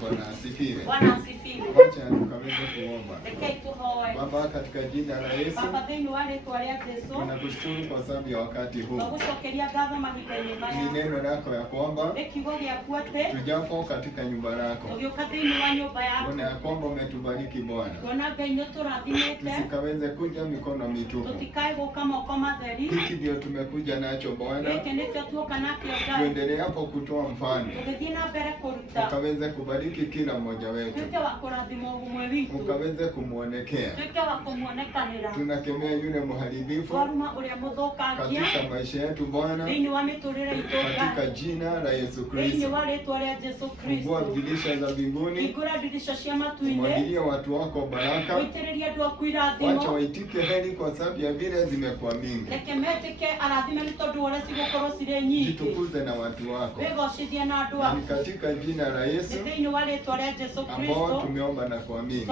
Bwana asifiwe. Bwana asifiwe. Acha tukaweze kuomba. Baba, katika jina la Yesu, tunakushukuru kwa sababu ya wakati huu. Ni neno lako ya kwamba tujapo katika nyumba lako, Bwana, ya kwamba umetubariki Bwana, tusikaweze kuja mikono mitupu. Hiki ndio tumekuja nacho Bwana, tuendelee hapo kutoa mfano, ukaweze kubariki kila mmoja wetu, ukaweze kumuonekea. Tunakemea yule mharibifu katika maisha yetu Bwana, katika jina la Yesu Kristo. Fungua dirisha za mbinguni, mwagilia watu wako baraka, wacha waitike heri kwa sababu ya vile zimekuwa mingi. Jitukuze na watu wako, ni katika jina la Yesu ambao tumeomba na kuamini.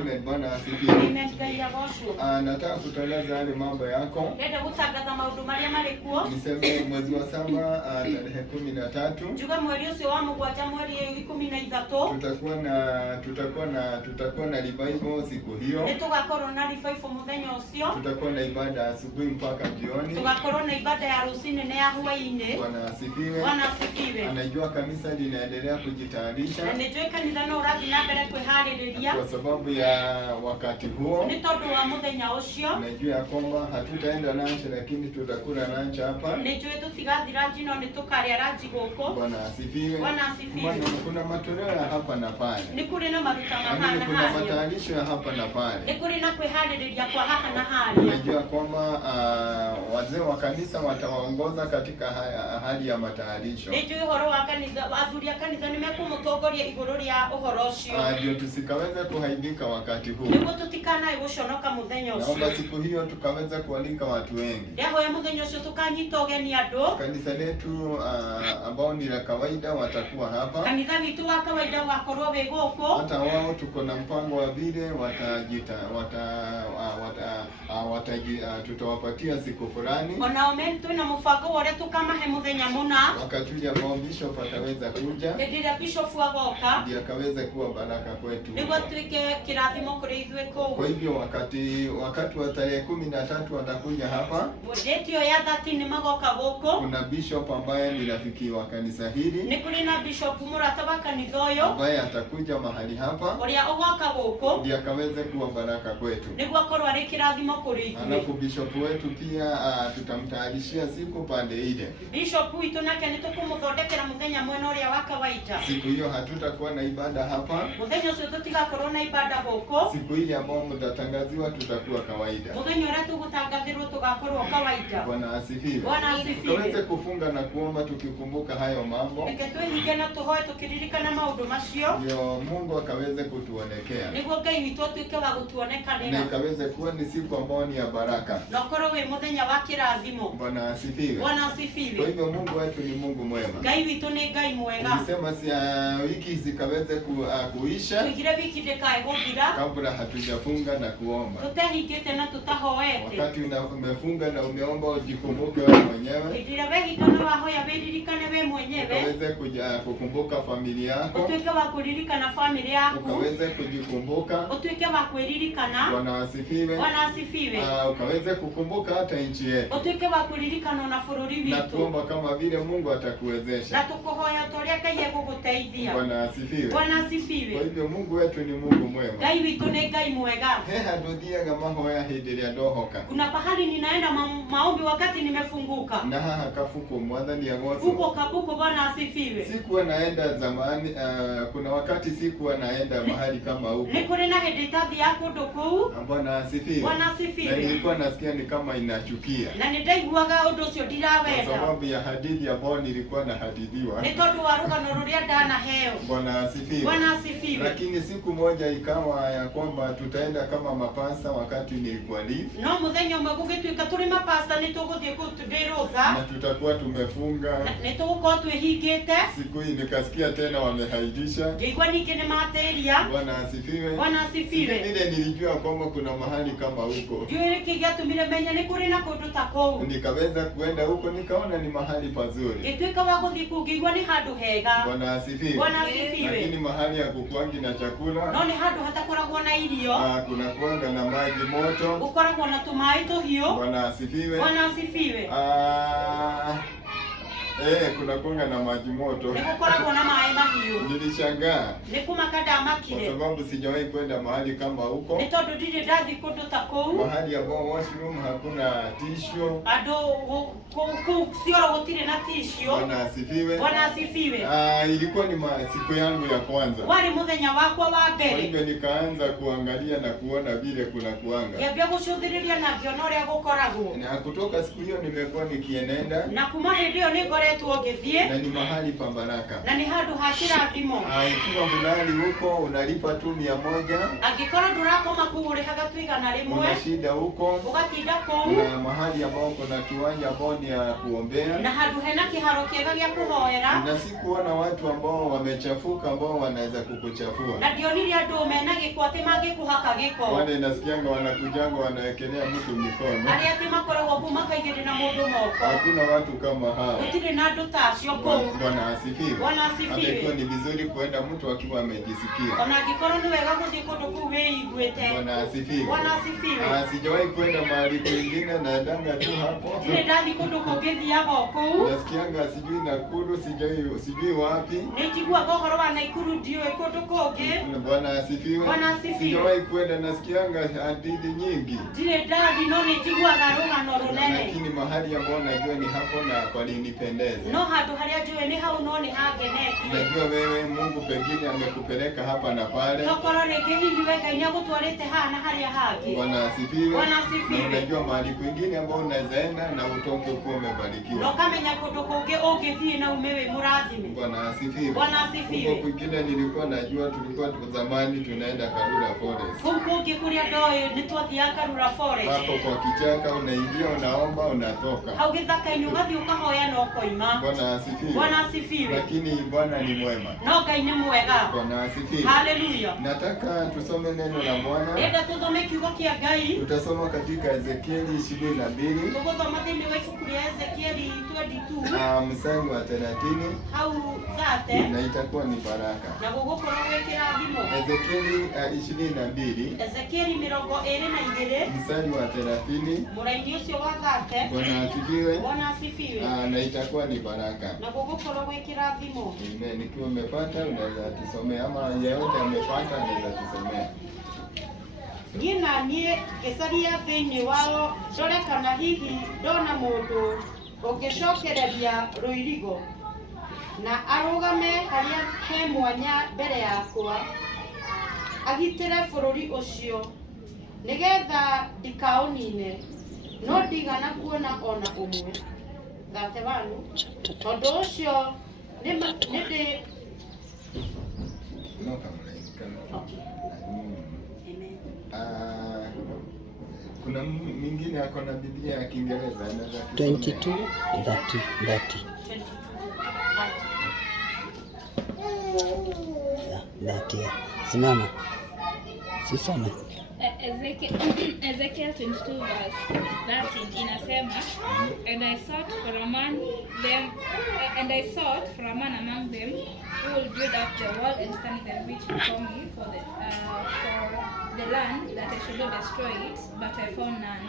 Amen. Bwana asifiwe. Nataka kutangaza yale mambo yako. Niseme mwezi wa 7 tarehe 13 tutakuwa na revival siku hiyo. Tutakuwa na ibada asubuhi mpaka jioni. Bwana asifiwe. Anajua kanisa linaendelea kujitayarisha kwa sababu ya wakati huo. Najua ya kwamba hatutaenda lunch, lakini tutakula lunch hapa. Bwana asifiwe. Kuna matoleo ya hapa na pale, kuna matayarisho ya hapa na pale. Najua kwamba wazee wa kanisa watawaongoza katika hali ya matayarisho, ndio tusikaweze kuhaibika wakati huu. Naomba siku hiyo tukaweze kualika watu wengi. Kanisa letu ambao ni la kawaida watakuwa hapa. Hata wao tuko na mpango wa vile tutawapatia siku fulani. Wakati ambao bishop ataweza kuja, ndiye akaweze kuwa baraka kwetu. Kwa hivyo wakati wa tarehe 13 watakuja hapa. Kuna bishop ambaye ni rafiki wa kanisa hili, ambaye atakuja mahali hapa, ndiye akaweze kuwa baraka kwetu. Alafu bishop wetu pia tutamtayarishia siku pande ile. Siku hiyo hatutakuwa na ibada hapa. Siku ile ambao mtatangaziwa tutakuwa kawaida. Bwana asifiwe. Tukaweze kufunga na kuomba tukikumbuka hayo mambo, ndio Mungu akaweze kutuonekea, na ikaweze kuwa ni siku ambayo ni ya baraka. Bwana asifiwe. Kwa hivyo Mungu wetu ni Mungu mwema. Nilisema wiki zikaweze kuisha kabla hatujafunga na kuomba. Wakati umefunga na umeomba, ujikumbuke wewe mwenyewe, ukaweze kukumbuka familia yako, ukaweze kujikumbuka. Bwana asifiwe. Ukaweze kukumbuka hata nchi yetu, na tuomba kama vile Mungu atakuwezesha. Bwana asifiwe. Kwa hivyo Mungu wetu ni Mungu mwema. Heha ndothiaga mahoya hĩndĩ ĩrĩa ndohoka. Kuna pahali ninaenda maombi wakati nimefunguka. Na haha kafuko mwathani agocwo. Huko kabuko. Bwana asifiwe. Sikuwa naenda zamani, kuna wakati sikuwa naenda mahali kama huko. Nikuri na hĩndĩ itathiaga kũndũ kũu. Bwana asifiwe. Bwana asifiwe. Na nilikuwa nasikia ni kama inachukia. Na nĩndaiguaga ũndũ ũcio ndirawenda. Kwa sababu ya hadithi ambayo nilikuwa na hadithiwa. Nĩ tondũ wa rũgano rũrĩa ndanaheo. Bwana asifiwe. Bwana asifiwe. Lakini siku moja ikawa ya kwamba tutaenda kama mapasta wakati nilikuwa leave. No mũthenya ũmwe gũgĩtuĩka tũrĩ mapasta nĩtũgũthiĩ kũu ndĩrũtha. Na tutakuwa tumefunga. Nĩtũgũkorwo twĩhingĩte. Siku hii nikasikia tena wamehaidisha. Ngĩigua ningĩ nĩmatĩria. Bwana asifiwe. Bwana asifiwe. Vile nilijua kwamba kuna mahali kama huko. Ndiyo kĩgĩatũmire menye nĩ kũrĩ na kũndũ ta kũu. Nikaweza kuenda huko, nikaona ni mahali pazuri. Gĩtuĩka wa gũthiĩ kũu ngĩigua nĩ handu hega. Bwana asifiwe. Bwana asifiwe. Lakini mahali ya kukuangi na chakula. No ni handu hatakoragwo na irio. Kuna kuanga na maji moto. Gukoragwo na tumai tuhiu. Bwana asifiwe. Bwana asifiwe. Kuna kuanga na maji moto. Nikukoragwo na mai mahiu. Nilishangaa. Nikumakada makire. Kwa sababu sijawahi kwenda mahali kama huko. Ni tondu ndiri ndathi kundu ta kou. Mahali ambao washroom hakuna tisho. Ado sioro gutire na tisho. Bwana asifiwe. Bwana asifiwe. Ilikuwa ni siku yangu ya kwanza. Wali muthenya wakwa wa mbere. Kwa hivyo nikaanza kuangalia na kuona vile kuna kuanga. Ngiambia gucuthiriria na ngiona uria gukoragwo. Na kutoka siku hiyo nimekuwa nikienenda. Na kuma hindi iyo ningoretwo ngithie. Na ni mahali pa baraka. Na ni handu ha kirathimo. Ikiwa unali huko unalipa tu 100. Angikora ndurakoma kuu urihaga tu igana rimwe. Una shida huko. Ugatinda kuu. Na mahali ambao kuna kiwanja ambao ni ya kuombea. Na handu hena kiharo kiega gya kuhoera. Na sikuona watu ambao wamechafuka ambao wanaweza kukuchafua. Na ndionire andu mena giko ati mangikuhaka giko. Wale nasikianga wanakujanga wanawekelea mtu mikono. Ari ati makoragwo ku makaigire na mundu moko. Hakuna watu kama hao. Gutire na andu tacio kuu. Bwana asifiwe. Bwana asifiwe. Amekuwa ni vizuri kuenda mtu akiwa amejisikia. Ona angikoro ni wega guthie kundu kuu wiiguite. Bwana asifiwe. Bwana asifiwe. Sijawahi kwenda mahali kwingine, naendanga tu hapo. Ndire ndathi kundu kungithiaga kuu. Nasikianga sijui Nakuru, sijui wapi. Nijiguaga uhoro wa Naikuru ndiwe kundu kungi. Bwana asifiwe. Bwana asifiwe. Sijawahi kwenda, nasikianga hadithi nyingi. Ndire ndathi no nijiguaga rugano runene. Lakini mahali ambao najua ni hapo na palinipendeza. No handu haria njue ni hau no ni hangenetie. Najua wewe Mungu pengine amekupeleka hapa na pale. Tokoro ringi hihi we Ngai niagutwarite haha na haria hangi. Bwana asifiwe. Bwana asifiwe. Na unajua mahali kwingine ambao unaweza enda na utoke ukiwa umebarikiwa. No kamenya kundu kungi ungithie na ume wi murathime. Bwana asifiwe. Bwana asifiwe. Huko kwingine nilikuwa najua tulikuwa zamani tunaenda Karura Forest. Kungi kuria ndoyo ni twathia Karura Forest. Hapo kwa kichaka unaingia, unaomba, unatoka. Hau githaka-ini ugathie ukahoya no koima. Bwana asifiwe. Bwana asifiwe. Lakini Bwana ni mwema. No Ngai ni mwega. Bwana asifiwe. Haleluya. Nataka tusome neno la Bwana. Enda tuthome kiugo kia Ngai. Tutasoma katika Ezekieli 22. Tuguthoma thiini wa ibuku ria Ezekieli 22. Mstari wa 30. Hau 30. Na itakuwa ni baraka. Na gugukorwo gwi kirathimo. Ezekieli 22. Ezekieli 22. Mstari wa 30. Muraini ucio wa 30. Bwana asifiwe. Bwana asifiwe. Na itakuwa ni baraka. Na gugukorwo gwi kirathimo. Amen. Ikiwa umepata unaweza tusomea, ama yeyote amepata anaweza tusomea. Ngina nie ngicaria thiini wao ndore kana hihi ndona mundu ungicokereria ruirigo na arugame haria he mwanya mbere yakwa agitire bururi ucio nigetha ndikaunine no ndigana kuona ona umwe 31 tondu ucio nindi kuna mwingine ako na Biblia ya Kiingereza anaweza 22:30. Yeah, simama. Sisome. Ezekiel 22 verse 13 inasema, and I sought for a man among them who will build up the wall and stand in the midst before me for the land, that I should not destroy it, but I found none.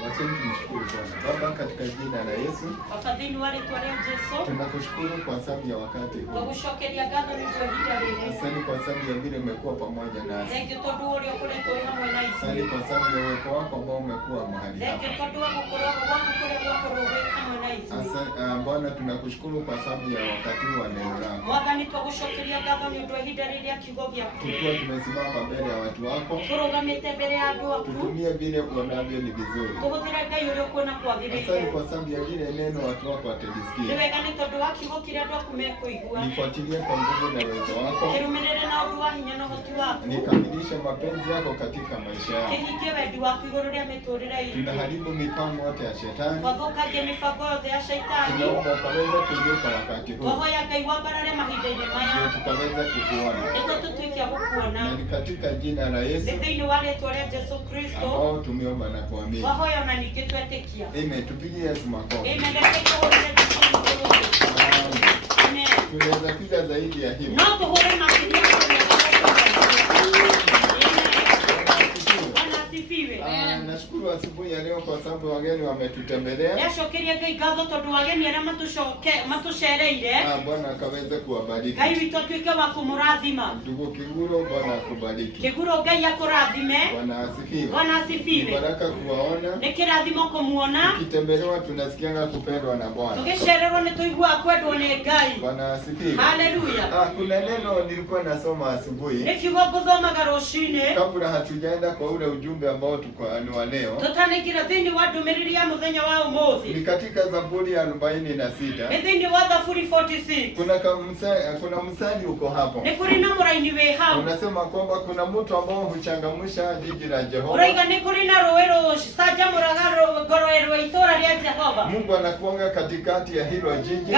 Wacha tumshukuru Bwana. Baba, katika jina la Yesu, wafadhili wale twaria Yesu, tunakushukuru kwa sababu ya wakati huu. Tugushokeria ngatho ni tuhinda riri. Asante kwa sababu ya vile umekuwa pamoja nasi. Thank you tondu uri ukoretwo hamwe na ithuĩ. Asante kwa sababu ya uwepo wako ambao umekuwa mahali hapa. Thank you tondu wa gukorwo gwaku kuria gwakorwo wi hamwe na ithuĩ. Asante Bwana, tunakushukuru kwa sababu ya wakati huu wa neno lako. Mwathani tugushokeria ngatho ni undu wa ihinda rĩrĩa kiugo gĩaku. Tukiwa tumesimama mbele ya watu wako, Tũrũgamĩte mbere ya andũ aku. tutumie vile uonavyo ni vizuri. Tũhũthĩre Ngai ũrĩa ũkuona kwagĩrĩire. Asante kwa sababu ya vile neno watu wako Nĩ watalisikia. wega nĩ tondũ wa kiugo kĩrĩa andũ aku mekũigua. Nifuatilie kwa nguvu na uwezo wako. Kĩrũmĩrĩre na ũndũ wa hinya na ũhoti waku. Nikamilishe mapenzi yako katika maisha yako. Kĩhingie wendi waku igũrũ rĩa mĩtũrĩre itũ. Tunaharibu mipango yote ya shetani. Twathũkangie mĩbango yothe ya shaitani. Tunaomba ukaweza kuinuka wakati huu. Twahoya Ngai wambarare mahinda-inĩ maya. Ndio tukaweza kukuona. Nĩguo tũtuĩke a gũkuona. Na ni katika jina la Yesu Nĩ thĩinĩ wa rĩĩtwa rĩa Jesũ Kristo. ambao tumeomba na kuamini. Twahoya ona ningĩ twetĩkia. Amen. Tupigie Yesu makofi. Amen. Reke tũhũrĩre Jesũ makofi. Amen. Amen. tunaweza piga zaidi ya hiyo. Nashukuru asubuhi ya leo kwa sababu wageni wametutembelea. Bwana akaweze kuwabariki. Ndugu Kiguro, Bwana akubariki. Bwana asifiwe. Baraka kuwaona. Tukitembelewa tunasikianga kupendwa na Bwana. Bwana asifiwe. Haleluya. Kuna neno nilikuwa nasoma asubuhi. Kabla hatujaenda kwa ule ujumbe ambao tuko wa leo. Ni katika Zaburi ya 46. Kuna msali uko hapo. Unasema kwamba kuna mtu ambao huchangamsha jiji la Jehova. Mungu anakuanga katikati ya hilo jiji.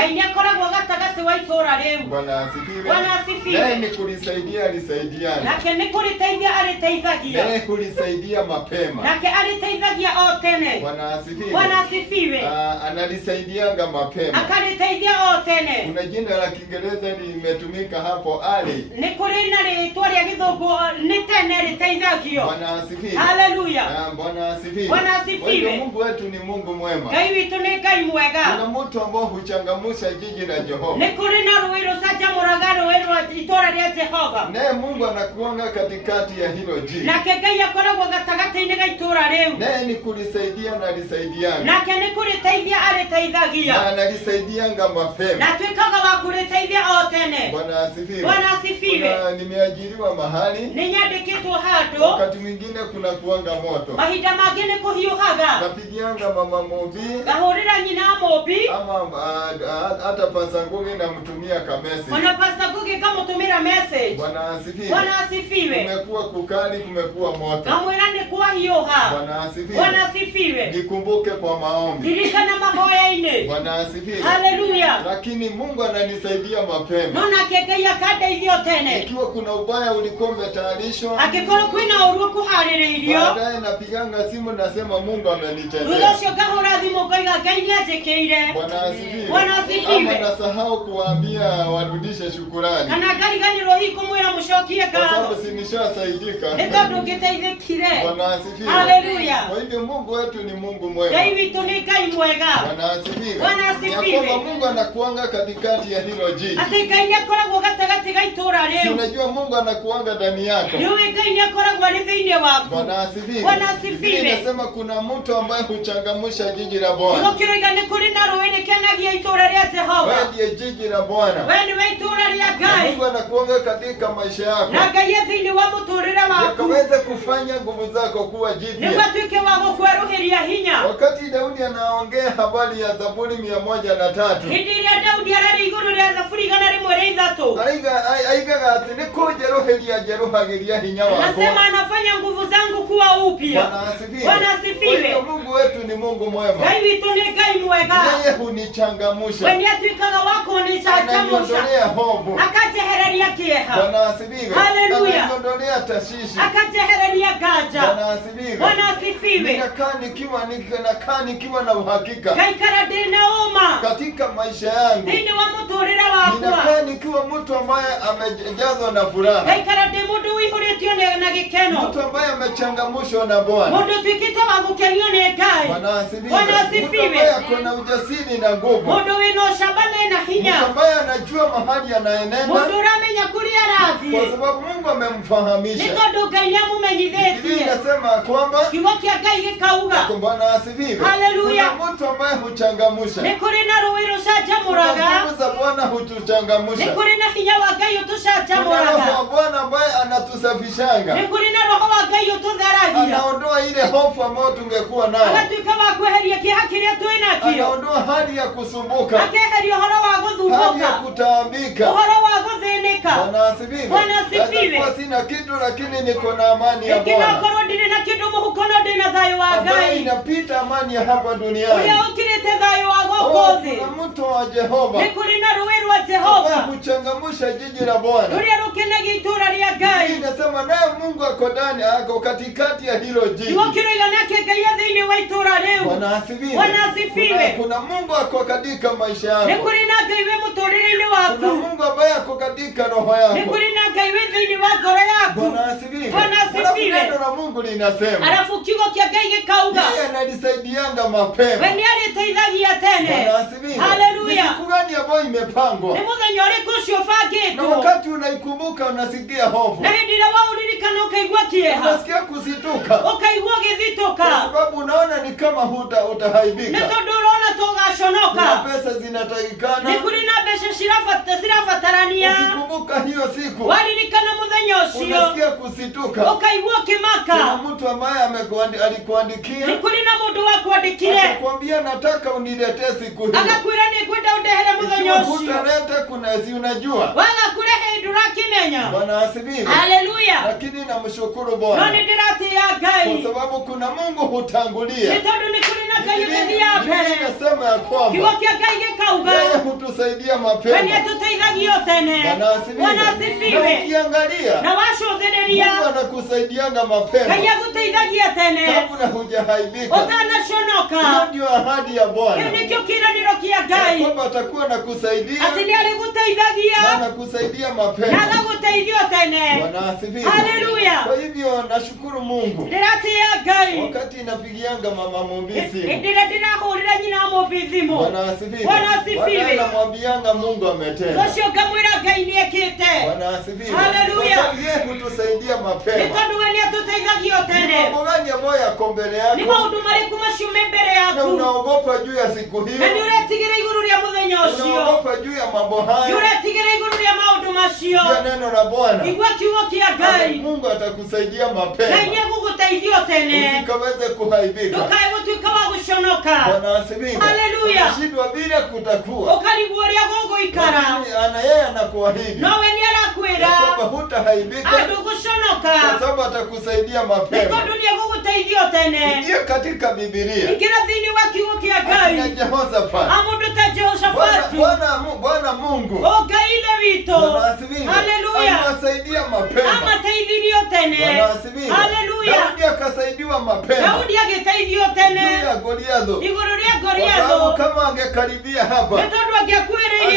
Bwana asifiwe. Naye ni kulisaidia alisaidiana. Naye kulisaidia mapema. Bwana asifiwe. Analisaidianga mapema. Kuna jina la Kiingereza limetumika hapo ali. Bwana asifiwe. Haleluya. Bwana asifiwe. Mungu wetu ni Mungu mwema. Kuna mtu ambao huchangamsha jiji la Jehova. Naye Mungu anakuanga katikati ya hilo jiji. Naye ni kulisaidia na alisaidiana. Na analisaidianga mapema. Bwana asifiwe. Nimeajiriwa mahali. Wakati mwingine kuna kuanga moto. Napigianga mama Mobi. Ama hata Pastor Ngugi namtumia kamesi. Bwana asifiwe. Kumekuwa kukali, kumekuwa moto. Bwana asifiwe. Nikumbuke kwa maombi. Bwana asifiwe. Haleluya. Lakini Mungu ananisaidia mapema. Ikiwa kuna ubaya ulikuwa umetayarishwa. Baadaye napiganga simu nasema Mungu amenitendea. Bwana asifiwe. Ama nasahau kuwaambia warudishe shukrani. Kwa sababu sinishasaidika. Bwana asifiwe. Haleluya. Kwa hivyo Mungu wetu ni Mungu mwema. Bwana asifiwe. Ya Mungu anakuanga katikati ya hilo jiji. Si unajua Mungu anakuanga ndani yako. Bwana asifiwe. Inasema kuna mtu ambaye huchangamsha jiji la Bwana. Wewe ndiye jiji la Bwana. Mungu anakuanga katika maisha yako. Yakaweza kufanya nguvu zako kuwa jipya. Wakati Daudi anaongea habari ya Zaburi 103. Aigaga ati niko jeruhagiria hinya wako. Anasema anafanya nguvu zangu kuwa upya. Bwana asifiwe. Mungu wetu ni Mungu mwema. Yeye hunichangamsha. Ananiondolea hofu. Bwana asifiwe. Haleluya. Ananiondolea tashwishi. Bwana asifiwe. Nakaa nikiwa na uhakika. Katika maisha yangu. Ninakaa nikiwa mtu ambaye amejazwa na furaha. Mtu ambaye amechangamshwa na Bwana. Bwana asifiwe. Mtu ambaye ako na ujasiri na nguvu. Mtu ambaye anajua mahali anaenenda. Kwa sababu Mungu amemfahamisha. Biblia inasema kwamba Bwana asifiwe. Haleluya. Kuna mtu ambaye huchangamsha. Nguvu za Bwana hutuchangamsha. Kuna Roho wa Bwana ambaye anatusafishanga. Anaondoa ile hofu ambayo tungekuwa nayo. Anaondoa hali ya kusumbuka. Hali ya kutaabika. Bwana asifiwe. Kwa sina kitu lakini niko na amani ya Bwana. Ambayo inapita amani ya hapa duniani. kuna mto wa Jehova ambaye huchangamsha jiji la Bwana. Inasema naye Mungu ako ndani, ako katikati ya hilo jiji. Bwana asifiwe. Kuna Mungu ako katika maisha yako. Kuna Mungu ambaye ako katika roho yako. Bwana asifiwe. Neno la Mungu linasema yeye analisaidianga mapema. Bwana asifiwe. Haleluya. Siku gani ambayo imepangwa? Na wakati unaikumbuka unasikia hofu. Unasikia kusituka. Kwa sababu unaona ni kama utahaibika. Kuna pesa zinatakikana. Ukikumbuka hiyo siku unasikia kusituka. Kuna mtu ambaye alikuandikia. Akakwambia nataka uniletee siku hiyo. Ikiwa hutaleta kuna si unajua. Bwana asifiwe. Haleluya. Lakini namshukuru Bwana. Kwa sababu kuna Mungu hutangulia. Nasema ya kwamba yeye hutusaidia mapema. Bwana asifiwe. Na ukiangalia Mungu anakusaidianga mapema kabla hujahaibika. Hiyo ndio ahadi ya Bwana, kwamba atakuwa anakusaidia na anakusaidia mapema. Bwana asifiwe. Kwa hivyo nashukuru Mungu wakati inapigianga mama Mobisi. Bwana asifiwe. Namwambianga Mungu ametenda. Bwana asifiwe. Haleluya. Yeye hutusaidia mapema. Mambo gani ambayo yako mbele yako? Na unaogopa juu ya siku hiyo. Unaogopa juu ya mambo hayo. Ya neno la Bwana. Mungu atakusaidia mapema. Usikaweze kuhaibika. Bwana asifiwe. Haleluya. Unashindwa vile kutakuwa. Ana yeye anakuahidi. Kwamba hutahaibika. Kwa sababu atakusaidia mapema. Ingia katika Biblia. Akina Jehoshafati. Bwana Mungu. Bwana asifiwe. Aliwasaidia mapema. Bwana asifiwe. Daudi akasaidiwa mapema. Juu ya Goliathi. Kwa sababu kama angekaribia hapa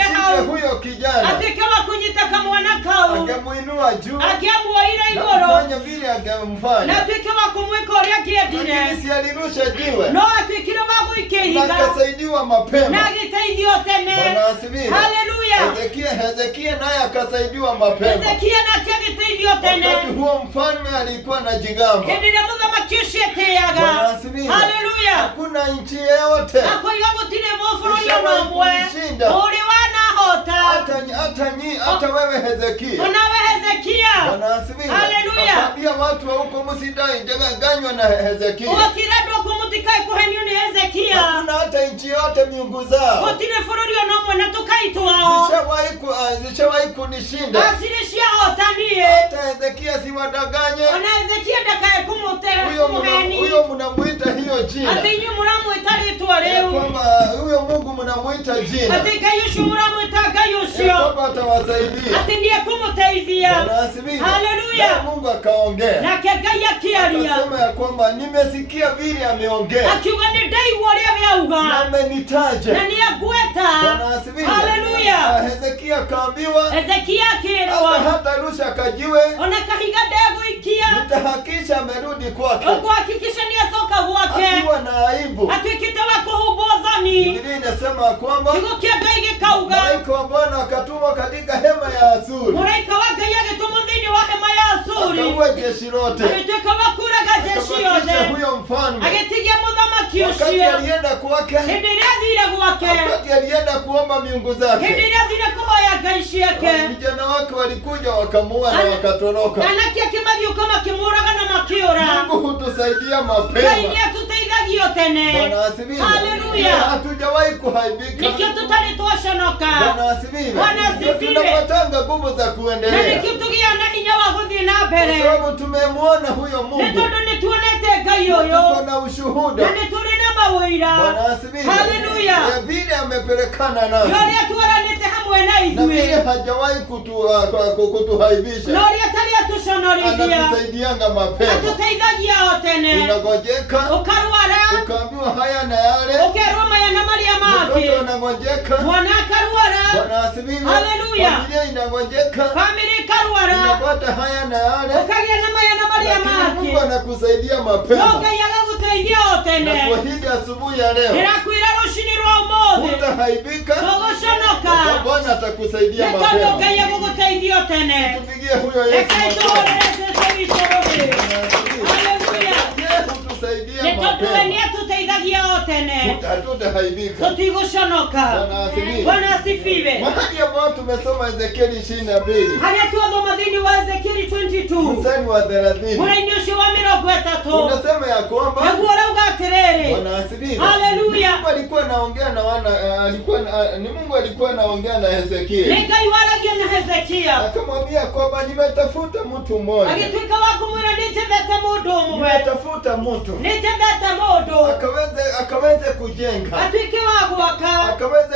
ashike huyo kijana, angemuinua juu na kufanya vile angemfanya. Lakini si alirusha jiwe na akasaidiwa mapema. Bwana asifiwe. Hezekia naye akasaidiwa mapema. Wakati huo mfalme alikuwa na jigamba. Bwana asifiwe. Hakuna nchi yoyote kushinda hata wewe Hezekia. Bwana asifiwe. Akaambia watu wa huko msidanganywe na Hezekia. Hakuna hata nchi yote miungu zao zishawahi kunishinda. Hata Hezekia siwadanganye. Huyo mnamuita hiyo jina. Kwamba huyo Mungu mnamuita jina. Kwamba atawasaidia. Bwana asifiwe. Haleluya. Mungu akaongea. Akasema ya kwamba nimesikia vile ameongea. Na amenitaja. Bwana asifiwe. Hezekia akaambiwa hata rusha kajiwe. Nitahakisha amerudi kwake. Akiwa na aibu. Biblia inasema kwamba malaika wa Bwana akatumwa katika hema ya Asuri. Akaua jeshi lote. Akabakisha huyo mfalme. Wakati alienda kwake. Wakati alienda kuomba miungu zake. Vijana wake walikuja wakamuua na wakatoroka. Mungu hutusaidia mapema. Bwana asifiwe. Hatujawahi kuhaibika. Bwana asifiwe. Tunapatanga nguvu za kuendelea. Kwa sababu tumemwona huyo Mungu. Tuko na ushuhuda. wawira. Bwana asifiwe. Haleluya. Vile amepelekana nasi. Yale tuwaranete hamwe na Na vile hajawahi kutuhaibisha. Nori atali atushonoridia. Anatusaidianga mapema. Atutaidagia otene. Unagojeka. Ukaruara. Ukaambiwa haya na yale. Ukeroma ya namali ya maki. Mtoto anagojeka. Mwana karuara. Bwana asifiwe. Haleluya. Familia inagojeka. Familia karuara. Unapata haya na yale. Ukagia nama ya namali ya maki. Mungu anakusaidia mapema. Ukayaga kutaidia otene. Na kwa hili asubuhi ya leo. Nirakuira rushini rwa umothi. Utahaibika. Togoshonoka. Bwana atakusaidia mapema. Nikondo kaya kukutaidia otene. Tupigie huyo Yesu. Haleluya. Yesu tusaidia Nitoto mapema. wenia tutaidagia otene. Hatutahaibika. Tutigoshonoka. Bwana asifiwe. Bwana asifiwe. Mahali ambapo tumesoma Ezekieli 22. Hali tuwa madhini wa Ezekieli 22. Mstari wa 30. Muna inyoshe wa 30. Unasema ya kwamba Naguora ugaterere. Bwana asifiwe. Haleluya. Mungu alikuwa anaongea na Mungu alikuwa anaongea na Ezekieli. Nekai waragia na Hezekia. Akamwambia kwamba nimetafuta mtu mmoja. Agitwika wakumwira nitethete mundu umwe. Nimetafuta mtu. Nitethete mundu. Akaweze kujenga. Atwike wagwaka. Akaweze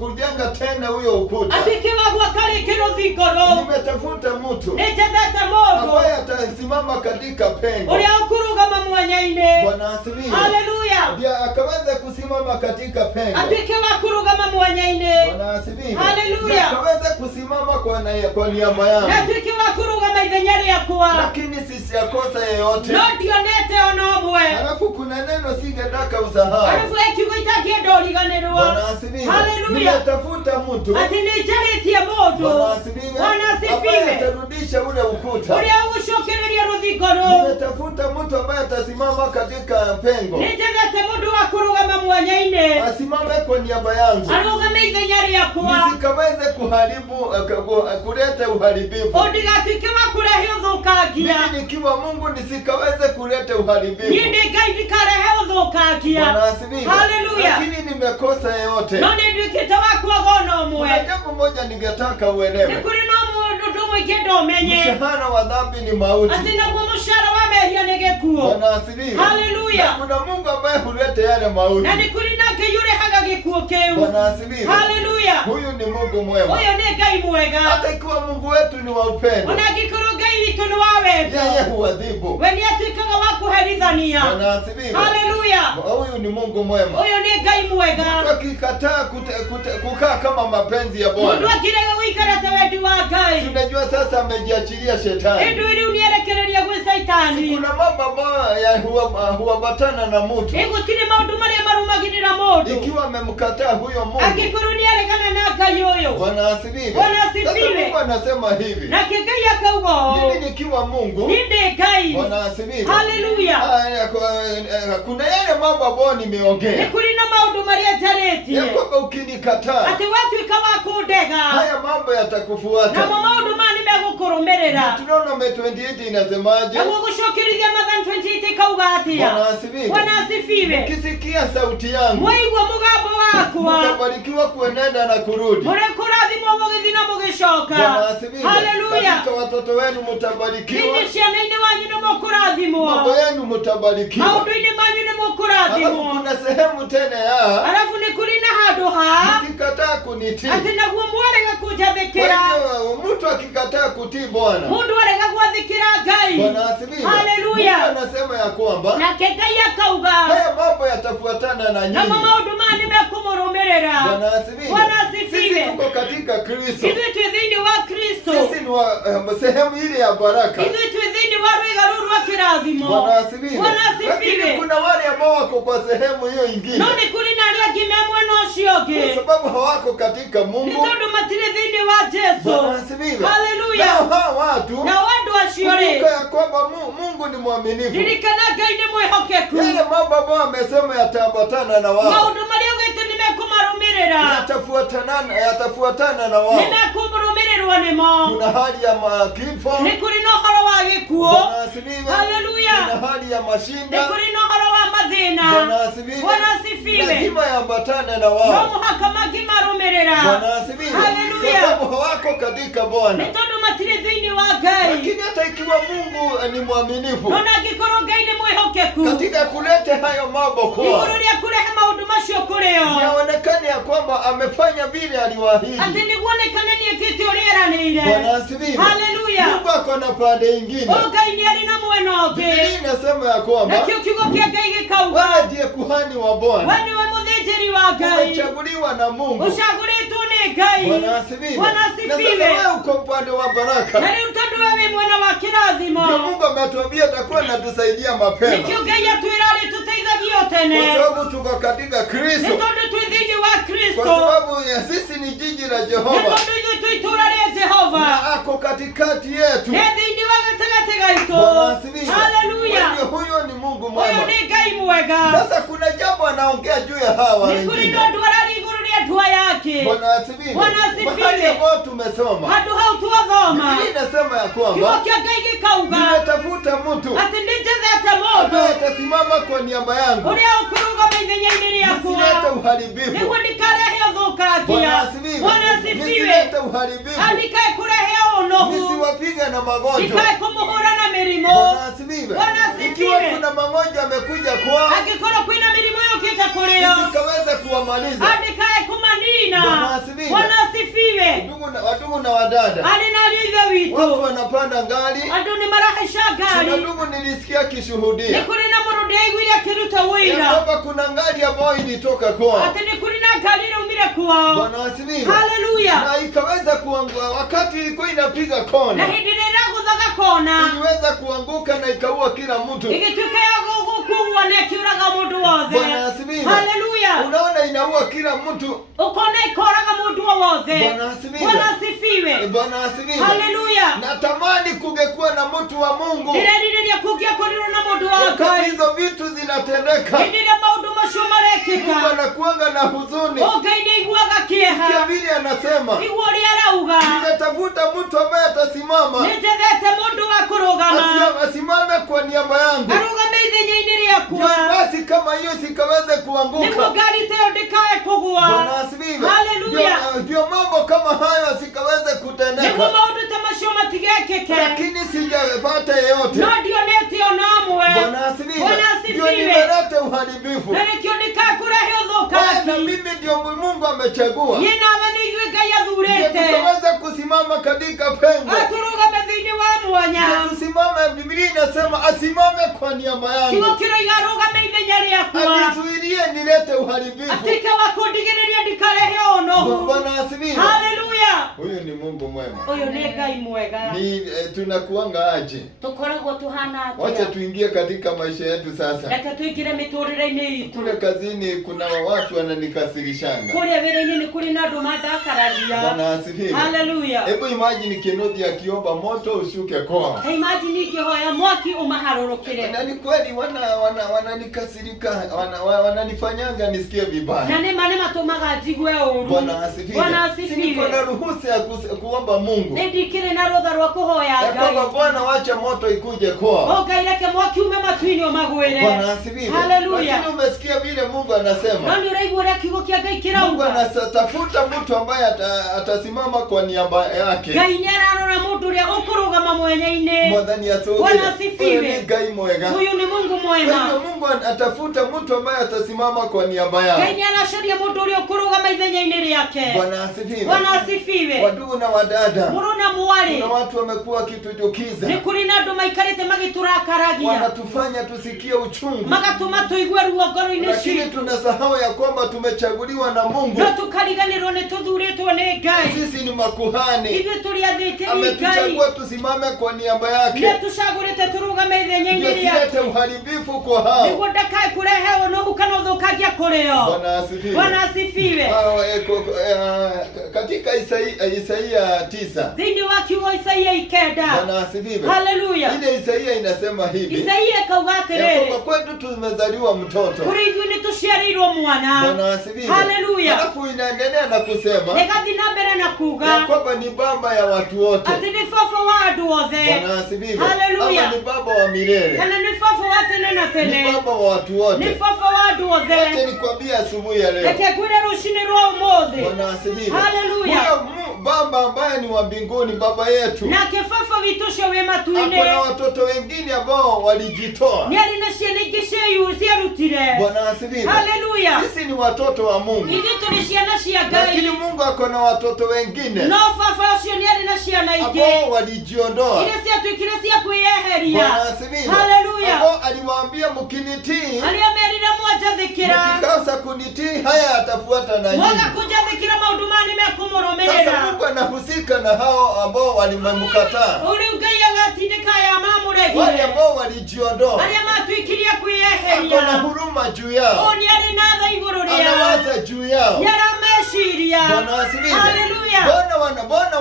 kujenga tena huyo ukuta. Atwike wagwaka likiro thikoro. Nimetafuta mtu. Nitethete mundu. Ambaye atasimama katika pengo. Uria ukurugama mwanya-ini. Bwana asifiwe. Haleluya. Ndio akaweze kusimama katika pengo. Atwike wakurugama mwanya-ini. Bwana asifiwe. Haleluya. Akaweze kusimama kwa niaba yangu. Atwike wakurugama ithenya riakwa. Lakini sisi akosa yeyote. No ndionete ona umwe. Alafu kuna neno singetaka usahau. Alafu ekiugo itakienda ũriganĩrwo. Bwana asifiwe. Haleluya. Nimetafuta mtu. Ati nĩnjarĩtie mũndũ. Bwana asifiwe. Bwana Ambaye asifiwe. atarudisha ule ukuta. Ũrĩa ũgũcokereria rũthingo rũu. Nimetafuta mtu ambaye atasimama katika pengo. Nĩnjethete mũndũ wa kũrũgama mwanya-inĩ. Asimame kwa niaba yangu. Arũgame ithenya rĩakwa. Nisikaweze kuleta uharibifu. Ũndigatuĩke wa kũrehe ũthũkangia. Mimi nikiwa Mungu nisikaweze kuleta uharibifu. Niĩ ndĩ Ngai ndikarehe ũthũkangia. Bwana asifiwe. Haleluya. Lakini nimekosa yeyote. No nĩnduĩkĩte wa kwaga ona ũmwe. Kuna jambo moja ningetaka uelewe. Nĩ kũrĩ na mũndũ ũndũ ũmwe ingĩenda ũmenye. Mshahara wa dhambi ni mauti. Atĩ naguo mũcara wa mehia nĩ gĩkuũ. Bwana asifiwe. Haleluya. Na kuna Mungu ambaye huleta yale mauti. Na nĩ kũrĩ nake ũrehaga gĩkuũ kĩu. Bwana asifiwe. Haleluya. Huyu ni Mungu mwema. Ũyũ nĩ Ngai mwega. Hata ikiwa Mungu wetu ni wa upendo. Ona angĩkorwo Ngai witũ nĩ wa wendo. Yeye huadhibu. We nĩ atuĩkaga wa kũherithania. Bwana asifiwe. Haleluya. Huyu ni Mungu mwema. Ũyũ nĩ Ngai mwega. Akikataa kukaa kama mapenzi ya Bwana. Mũndũ akĩrega gũikara ta wendi wa Ngai. Tunajua sasa amejiachilia shetani. Ĩndũ rĩu nĩerekereria gwĩ Saitani. Kuna mambo ambayo huambatana na mtu. Gũtirĩ maũndũ marĩa marũmagĩrĩra mũndũ. Ikiwa amemkataa huyo Mungu. Angĩkorwo nĩaregana na Ngai ũyũ. Bwana asifiwe. Bwana asifiwe. Sasa Mungu anasema hivi. Nake Ngai akauga ũũ. Mimi nikiwa Mungu. Niĩ ndĩ Ngai. Bwana asifiwe. Haleluya. Kuna yale mambo ambayo nimeongea. Nĩ kũrĩ na maũndũ marĩa njarĩtie. Ya kwamba ukinikataa. Atĩ watuĩka wa kũndega. Haya mambo yatakufuata. Namo maũndũ maya nĩmegũkũrũmĩrĩra. Tunaona Mathayo 28 inasemaje? Naguo gũcokerithia Mathayo 28 kauga atĩa? Bwana asifiwe. Bwana asifiwe. Ukisikia sauti yangu. Mwaigua mũgambo wakwa. Mtabarikiwa kuenenda na kurudi. Mũrĩkũrathimwo mũgĩthiĩ na mũgĩcoka. Bwana asifiwe. Haleluya. Katika watoto wenu mtabarikiwa. Ningĩ ciana-inĩ wanyu nĩ mũkũrathimwo. Mambo yenu mtabarikiwa. Maũndũ-inĩ manyu nĩ mũkũrathimwo. Alafu kuna sehemu tena ya. Alafu nĩ kũrĩ na handũ ha. Ukikataa kunitii. Atĩ naguo mwarega kũnjathĩkĩra. Kwa hiyo mtu akikataa kutii Bwana. Mũndũ arega gwathĩkĩra Ngai. Bwana asifiwe. Haleluya. Mungu anasema ya kwamba. Nake Ngai akauga. Haya mambo yatafuatana na nyinyi. Namo maũndũ maya nĩmekũmũrũmĩrĩra. Bwana asifiwe. Bwana asifiwe. Sisi tuko katika Kristo. Ithuĩ twĩ thĩinĩ wa Kristo. Sisi ni sehemu ile ya baraka. Ithuĩ twĩ thĩinĩ wa rwĩga rũu rwa kĩrathimo. Bwana asifiwe. Bwana asifiwe. Lakini kuna wale ambao wako kwa sehemu hiyo ingine. No nĩ kũrĩ na arĩa angĩ me mwena ũcio ũngĩ. Kwa sababu hawako katika Nĩ Mungu. tondũ matirĩ thĩinĩ wa Jesũ. Bwana asifiwe. Haleluya. Nao hawa watu. Nao andũ acio rĩ. Kumbuka ya kwamba Mungu ni mwaminifu. Ririkana Ngai nĩ mwĩhokeku. Yale mambo ambayo amesema yataambatana na wao. Maũndũ marĩa augĩte nĩmekũmarũmĩrĩra. Yatafuatana na wao. Nĩmekũrũmĩrĩrwo nĩmo. Kuna hali ya kifo. Nĩ kũrĩ na ũhoro wa gĩkuũ. Bwana asifiwe. Haleluya. Kuna hali ya Nĩ mashinda. kũrĩ na ũhoro wa mathĩna. Bwana asifiwe. Bwana asifiwe. Lazima yaambatane na No wao. mũhaka mangĩ marũmĩrĩra. Bwana asifiwe. Haleluya. Kwa sababu hawako hawako katika Bwana. Lakini hata ikiwa Mungu ni mwaminifu katika kuleta hayo mambo kwao, yaonekane ya kwamba amefanya vile aliwaahidi. Bwana asifiwe. Mungu ako na pande ingine. Biblia inasema ya kwamba wewe ndiye kuhani wa Bwana, umechaguliwa na Mungu. Bwana asifiwe. Na sasa wewe uko upande wa baraka. Ndio Mungu ametuambia atakuwa anatusaidia mapema, kwa sababu tuko katika Kristo, kwa sababu sisi ni jiji la Jehova na ako katikati yetu. Bwana asifiwe. Huyo ni Mungu mwema. Sasa kuna jambo anaongea juu ya hawa wengine. Bwana asifiwe. Mahali ambapo tumesoma, Biblia inasema ya kwamba nimetafuta mtu ambaye atasimama kwa niaba yangu, nisilete uharibifu. Bwana asifiwe. Nisilete uharibifu, nisiwapiga na magonjwa. Bwana asifiwe. Ikiwa kuna magonjwa amekuja kwao, isikaweze kuwamaliza. Bwana asifiwe. Wadugu na wadada, watu wanapanda gari. Kuna ndugu nilisikia kishuhudia kwamba kuna gari ambayo ilitoka kwao. Bwana asifiwe. Na ikaweza kuanguka wakati ilikuwa inapiga kona, iliweza kuanguka na ikaua kila mtu. Bwana asifiwe. Unaona, inaua kila mtu. Bwana asifiwe. Bwana asifiwe. Natamani kungekuwa na mtu wa Mungu wakati hizo vitu zinatendeka. Mungu anakuanga na huzuni. Sikia vile anasema, nimetafuta mtu ambaye atasimama, asimame kwa niaba yangu. Basi kama hiyo sikaweze kuanguka. Bwana asifiwe. Ndio mambo kama hayo sikaweze kutendeka, lakini sijapata yeyote. Bwana asifiwe. Ndio nimelete uharibifu, na mimi ndio Mungu amechagua, ndio tukaweza kusimama katika pengo. Tusimame. Biblia inasema asimame kwa niaba yangu, anizuilie nilete uharibifu. Bwana asifiwe. Huyu ni Mungu mwema. Ni tunakuanga aje? Wacha tuingie katika maisha yetu sasa. Kule kazini kuna watu wananikasirishanga. Bwana asifiwe. Hebu imagine Kennedy akiomba moto ushuke kwao. Na ni kweli wananikasirika, wananifanyanga nisikie vibaya. Bwana asifiwe. Niko na ruhusa ya kuomba Mungu ya kwamba Bwana wacha moto ikuje kwao. Bwana asifiwe. Lakini umesikia vile Mungu anasema, Mungu anatafuta mtu ambaye atasimama kwa niaba yake. Huyu ni Mungu mwema. Mungu atafuta mtu ambaye atasimama kwa niaba yake. Bwana asifiwe. Wadugu na wadada, kuna watu wamekuwa kitujukiza, wanatufanya tusikie uchungu, lakini tunasahau ya kwamba tumechaguliwa na Mungu. Sisi ni makuhani, ametuchagua tusimame kwa niaba yake, tusilete uharibifu kwa hao. Bwana asifiwe. Katika Isaia 9. Bwana asifiwe. Haleluya. Ile Isaia inasema hivi. Kwa kwetu tumezaliwa mtoto. Bwana asifiwe. Haleluya. Alafu inaendelea na kusema ya kwamba ni baba ya watu wote. Bwana asifiwe. Haleluya. Ama ni baba wa milele. Ni baba wa watu wote. Wacha nikwambie asubuhi ya leo. Bwana asifiwe. Haleluya. Baba ambaye ni wa mbinguni, baba yetu, na kefafa vitosha wema tuine, kuna watoto wengine ambao walijitoa. Nyali na shiana igisheyu ziyarutire. Bwana asifiwe. Haleluya. Sisi ni watoto wa Mungu. Ili tunishiana shiagai. Lakini Mungu akona watoto wengine. No fafa shionyali na shiana ige. Ambao walijiondoa. Ile siya tuikiresiya kuyeheria. Bwana asifiwe. Haleluya. Ambao aliwaambia mkinitii. Aliamerira mwajadhikira. Mkikasa kunitii haya atafuata na nyinyi. Mwaga kujadhikira maudumani mekumurumira. Sasa Mungu anahusika na hao ambao walimkataa. Uli ugaya gatindika ya mamuregi. Wale ambao walijiondoa. Aliama tuikiria kuyeheria. Akona huruma juu yao. Oni alinadha igururia. Anawaza juu yao. Yarameshiria. Bwana asifiwe. Haleluya. Bwana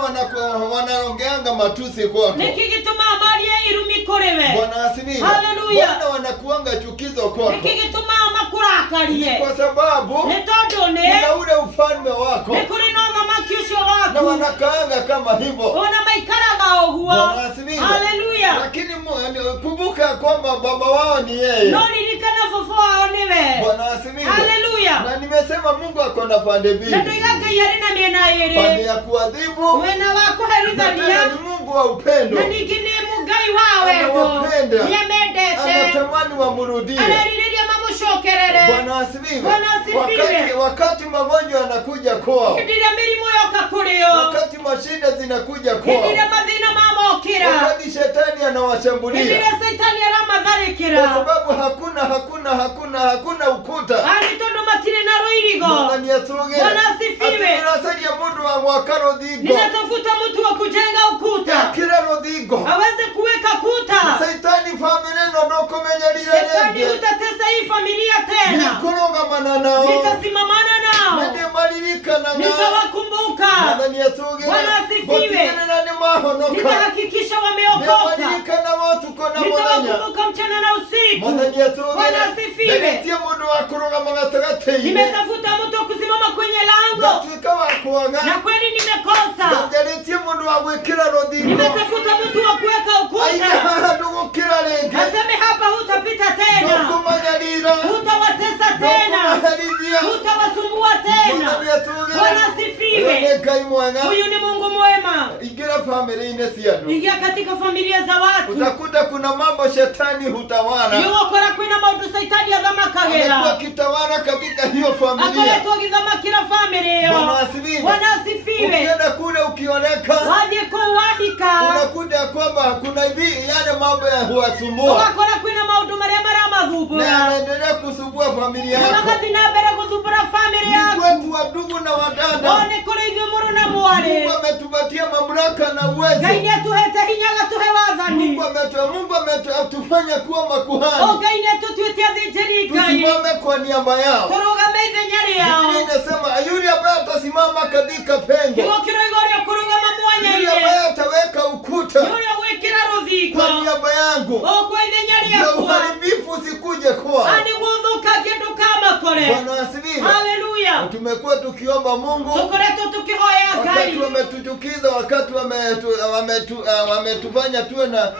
wanaongeanga matusi kwako. Nikigituma amali ya irumi korewe. Bwana asifiwe. Haleluya. Bwana wanakuanga chukizo kwako. Nikigituma amakurakarie. Kwa sababu netodone na ule ufalme wako. Nikurinona makiusho wako. Na wanakaanga kama hivyo. Ona maikaraga oguo. Bwana asifiwe. Haleluya. Lakini kumbuka kwamba baba wao ni yeye. Noni nikana fofo aonewe. Bwana asifiwe. Haleluya. Na nimesema Mungu akona pande mbili. Na ndigaka yari na miena ire. Pande ya kuadhibu. Wena wako heridhania. Ni Mungu wa upendo. Na nigini mugai wawe. Anawapenda. Yamedete. Anatamani wamrudie. Anariria mamushokerere. Bwana asifiwe. Bwana asifiwe. Wakati magonjwa yanakuja kwao. Kidira mirimo yokakureo. Wakati mashida zinakuja kwao. Kidira madhina mamokira. Wakati shetani anawashambulia. Kidira Shetani aramadharikira. Kwa sababu hakuna ukuta. Ali tondo matire na roirigo. Bwana asifiwe. Atinasaidia mundu wa mwakaro dhigo. Ninatafuta mtu wa kujenga ukuta. Kila rodhigo. Aweze kuweka kuta. Shetani familia ndoko menyalira yeye. Shetani utatesa hii familia tena. Nikurogamana nao. Nitasimamana nao. Nitamalilika na nao. Nitawakumbuka. Bwana asifiwe. Nitahakikisha wameokoka. Nitawakumbuka mchana na usiku. Bwana asifiwe. Nimetafuta mtu wa kusimama kwenye lango. Na kweli nimekosa. Nimetafuta mtu wa kuweka ukuta. Aseme hapa hutapita tena. Hutawatesa tena. Hutawasumbua tena. Bwana asifiwe. Huyu ni Mungu mwema. Ingia katika familia za watu. Utakuta kuna mambo shetani hutawala. Yokora kwina maudu Shetani adhamakagera. Amekuwa kitawala katika hiyo familia. Akoletwa githamakira familia. Bwana asifiwe. Bwana asifiwe. Ukienda kule ukioneka. Waje kwa wahika. Unakuta kwamba kuna hivi yale mambo ya huwasumbua. Wakora kwina maudu maremara madhubura. Na anaendelea kusumbua familia yako. Wakati na bere kudhubura familia yako. Wetu wa ndugu na wadada. One kole hivyo muru na muwale. Mungu ametupatia mamlaka na uwezo. Gaini atuhete hinyaga tuhe wadhani. Mungu ametufanya kuwa makuhani. Gaini atutuetia dhijeri gai. Tusimame kwa niaba yao. Turuga meize nyari yao. Biblia inasema yule ambaye atasimama katika pengo. Kiro igori kuruga mamuanya yule ambaye ataweka ukuta. Yule wekira rodhiko. Kwa niaba yangu. Kwa ile nyari yako. Uharibifu usikuje kwa. Ani mudhuka kitu kama kore. Bwana asifiwe. Haleluya. Tumekuwa tukiomba Mungu. Tukoreto tukihoya gai. Wakati wametuchukiza, wakati wametufanya tuwe na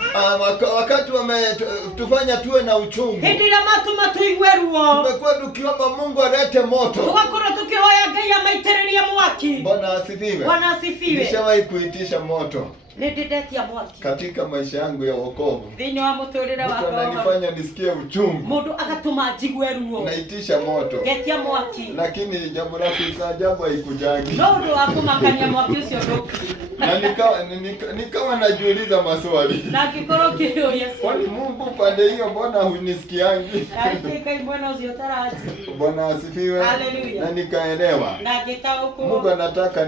wakati wametufanya tuwe na uchungu. Hidira matu igweruo. Tumekuwa tukiomba Mungu alete moto. Tukakora tukihoya gai ya maitereria mwaki. Bwana asifiwe. Bwana asifiwe. Nishawahi kuitisha moto. Nedidetia mwaki. Katika maisha yangu ya wokovu. Dhini wa muturira wako. Ananifanya nisikie uchungu. Mundu agatuma jigweruo. Naitisha moto. Getia mwaki. Lakini jambo la kusajabu haikujagi. Ndio akumakania mwaki usio ndoki. Na nikawa najiuliza maswali. Na kikoro kio Yesu. Kwani Mungu pande hiyo mbona hunisikiangi? Alifika mbona usiotaraji. Bwana asifiwe. Haleluya. Na nikaelewa. Na gitauko. Mungu anataka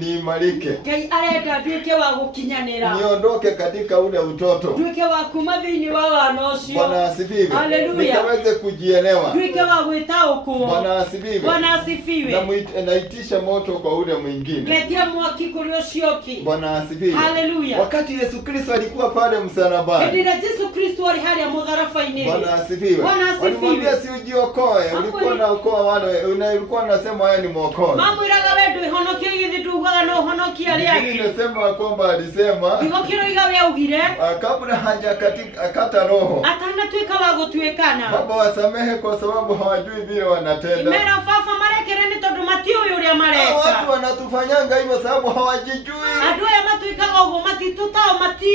niimarike. Kai arenda duke wa gukinyanira. Niondoke katika ule utoto. Duke wa kumathini wa wanocio. Bwana asifiwe. Haleluya. Nikaweze kujielewa. Duke wa gwitauko. Bwana asifiwe. Bwana asifiwe. Na naitisha moto kwa ule mwingine. Getia mwaki kurio sioki. Bwana asifiwe. Haleluya. Wakati Yesu Kristo alikuwa pale msalabani. Ndira Yesu Kristo ali hali ya mudharafa-ini. Bwana asifiwe. Bwana asifiwe. Walimwambia si ujiokoe, ulikuwa unaokoa wale, ulikuwa unasema wewe ni mwokozi. Mambo iraga wedu ihonokio githitugaga no honokia ali yake. Ninasema kwamba alisema igokiro igawe ugire kabla haja katika kata roho. Atanda tuika wa gutwekana. Baba wasamehe kwa sababu hawajui vile wanatenda. Imera fafa Jehova marekere ni tondu matio yule mareka. Watu wanatufanyanga hivyo sababu hawajijui. Adoya matu ikago matitutao matio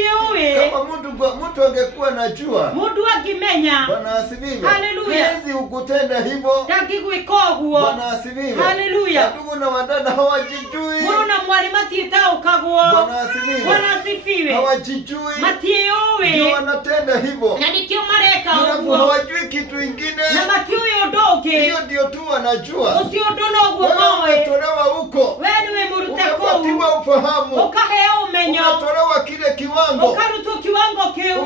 Kama mtu angekuwa najua. Mundu akimenya. Bwana asifiwe. Haleluya. Hizi ukutenda hivyo. Takikuikoguo. Bwana asifiwe. Haleluya. Ndugu na wadada hawajijui. Mwana mwali matitao kaguo. Bwana asifiwe. Bwana asifiwe. Hawajijui. Matio ndio wanatenda hivyo. Na nikio mareka huo. Hawajui kitu kingine. Na matio yodoge. Hiyo ndio tu wanajua. Usiodono huo moe. Umetolewa huko. Wewe murutako. Umepatiwa ufahamu. Ukahea umenyo. Umetolewa kile kiwango. Ukarutu kiwango keu.